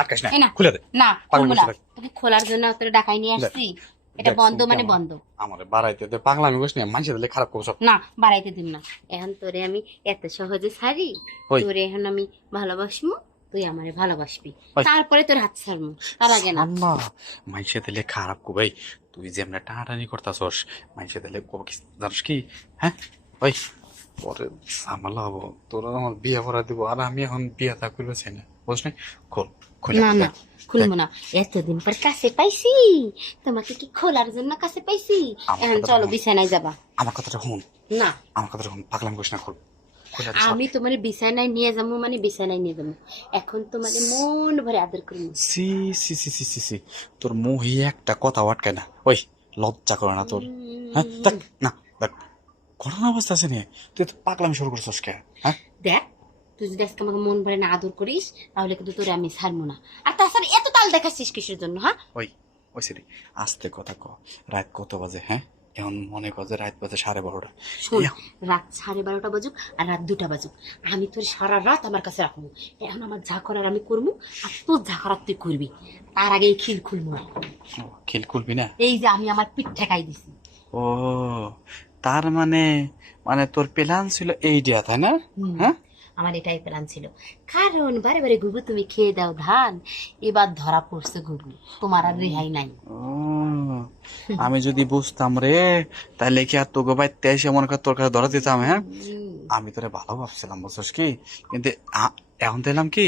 আটকাস না, খুলে দে। না পাগল খুলবো না, করছিস তোকে খোলার জন্য তোরে ডাকাই নিয়ে আসছি। এটা বন্ধ মানে বন্ধ। আমারে বাড়াইতে দে, পাগলামি করিস না, মানুষের দিলে খারাপ করব সব। না বাড়াইতে দিন না, এখন তোরে আমি এত সহজে ছাড়ি? ওই। তোরে এখন আমি ভালোবাসবো, তুই আমারে ভালোবাসবি, ওই। তারপরে তোর হাত ছাড়বো, তার আগে না। আল্লাহ, মানুষের দিলে খারাপ কো ভাই, তুই যে এমনি টানাটানি করতাছস, মানুষের দিলে কব কি জানিস কি? হ্যাঁ ওই, পরে ঝামেলা হবো, তোরা আমার বিয়ে করা দিব, আর আমি এখন বিয়ে থা করবে চাই না, বুঝছ না? খোল, খুলে না দে। না খুলবো না, এতদিন পর কাছে পাইছি, তোমাকে কি খোলার জন্য কাছে পাইছি? আমার এখন কথা চলো শোন। বিছানায় যাবা। আমার কথাটা শুন, না আমার কথাটা শুন, পাগলামি করিস না, খোল, খুলে দে সব। আমি তোমার বিছানায় নিয়ে যাবো মানে বিছানায় নিয়ে যাবো, এখন তোমার মন ভরে আদর করবো। সি সি সি সি সি সি, তোর মুহি একটা কথা আটকায় না, ওই লজ্জা করে না তোর? হ্যাঁ দেখ না, দেখ ঘটনা অবস্থা আছে নে, তুই তো পাগলামি শুরু করছিস কে? হ্যাঁ দেখ, তুই যদি আজকে আমাকে মন ভরে না আদর করিস, তাহলে কিন্তু তোরে আমি ছাড়বো না। আর তাছাড়া এত তাল দেখাচ্ছিস কিসের জন্য? হ্যাঁ ওই, ওই সেটি আস্তে কথা ক, রাত কত বাজে? হ্যাঁ এখন মনে কর যে রাত বাজে 12:30। শোন, রাত 12:30 বাজুক আর রাত 2টা বাজুক, আমি তোর সারা রাত আমার কাছে রাখবো। এখন আমার যা করার আমি করবো, আর তোর যা করার তুই করবি। তার আগে এই খিল খুলবো না। খিল খুলবি না? এই যে আমি আমার পিঠ ঠেকাই দিছি। ও, তার মানে, মানে তোর প্ল্যান ছিল এইটা, তাই না? হুম, হ্যাঁ আমার এটাই প্ল্যান ছিল। কারণ বারে বারে ঘুঘু তুমি খেয়ে দাও ধান, এবার ধরা পড়ছে ঘুঘু, তোমার আর রেহাই নাই। ও, আমি যদি বুঝতাম রে, তাহলে কি আর তোকে বাইতে এসে মনে কর তোর কাছে ধরা দিতাম? হ্যাঁ আমি তোরে ভালো ভাবছিলাম, বুঝছিস কি? কিন্তু এখন দেখলাম কি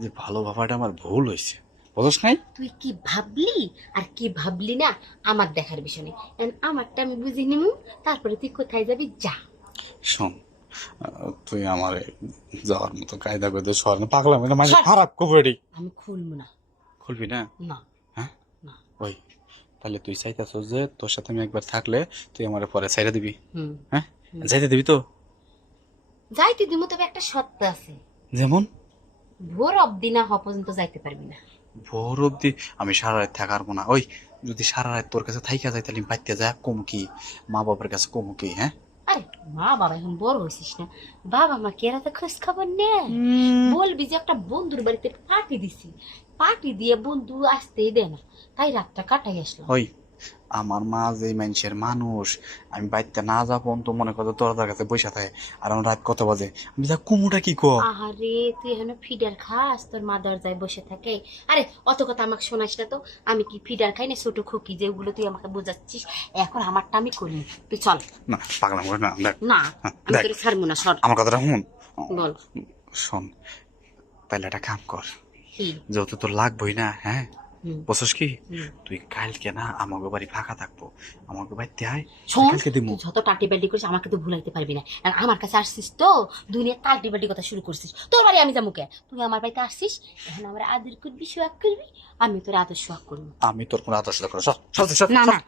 যে ভালো ভাবাটা আমার ভুল হয়েছে, বুঝছ নাই? তুই কি ভাবলি আর কি ভাবলি না আমার দেখার বিষয় নেই, এখন আমারটা আমি বুঝে নিমু, তারপরে তুই কোথায় যাবি যা। শোন, তুই আমার যাওয়ার মতো কায়দা করে দিয়ে সর না, পাগলাম না, মানে সর। খারাপ কবডি আমি খুলবো না। খুলবি না? না হ্যাঁ না। ওই, তাহলে তুই চাইতেছস যে তোর সাথে আমি একবার থাকলে তুই আমার পরে ছাইড়া দিবি? হুম, হ্যাঁ যাইতে দিবি তো? যাইতে দিমু, তবে একটা শর্ত আছে। যেমন? ভোর অবধি না হওয়া পর্যন্ত যাইতে পারবি না। ভোর অব্দি? আমি সারা রাত থাকার না। ওই, যদি সারা রাত তোর কাছে থাইকা যাই তাহলে আমি বাইতে যায় কম কি, মা বাবার কাছে কম কি? হ্যাঁ আরে মা বাবা এখন বড় হয়েছিস না, বাবা মা কেরা তো খোঁজ খবর নেয়। বলবি যে একটা বন্ধুর বাড়িতে পার্টি দিছি, পার্টি দিয়ে বন্ধু আসতেই দেয় না, তাই রাতটা কাটাই আসলাম। ওই, আমার মা যে মানুষের মানুষ, আমি বাইতে না যাবো পর্যন্ত মনে করো দরজার কাছে বসে থাকে, আর আমার রাত কত বাজে আমি যা কুমুটা কি কো? আহারে তুই এখন ফিডার খাস, তোর মা দরজায় বসে থাকে? আরে অত কথা আমাকে শোনাস না তো, আমি কি ফিডার খাই না ছোট খুকি যেগুলো তুই আমাকে বোঝাচ্ছিস? এখন আমারটা আমি করি, তুই চল। না পাগলাম করে না, দেখ না হ্যাঁ, আমি দেখ তোর ছাড়বো না, সর। আমার কথাটা শুন। বল শোন, তাহলে একটা কাম কর, কি? যেহেতু তোর লাগবই না, হ্যাঁ হুম, বসস কি, হুম। তুই কালকে না আমাকে বাড়ি ফাঁকা থাকবো, আমাকে বাড়িতে আয়, শোন, কালকে দিমু। তুই যত টাটি বাটি করিস আমাকে তো ভুলাইতে পারবি না। আর আমার কাছে আসছিস তো দুনিয়া টাটি বাটি কথা শুরু করছিস, তোর বাড়ি আমি যাবো কে? তুই আমার বাড়িতে আসছিস, এখন আমার আদর করবি, সোয়াগ করবি, আমি তোর আদর সোয়াগ করবো। আমি তোর কোনো আদর্শ করো, সব সব সব না সব। না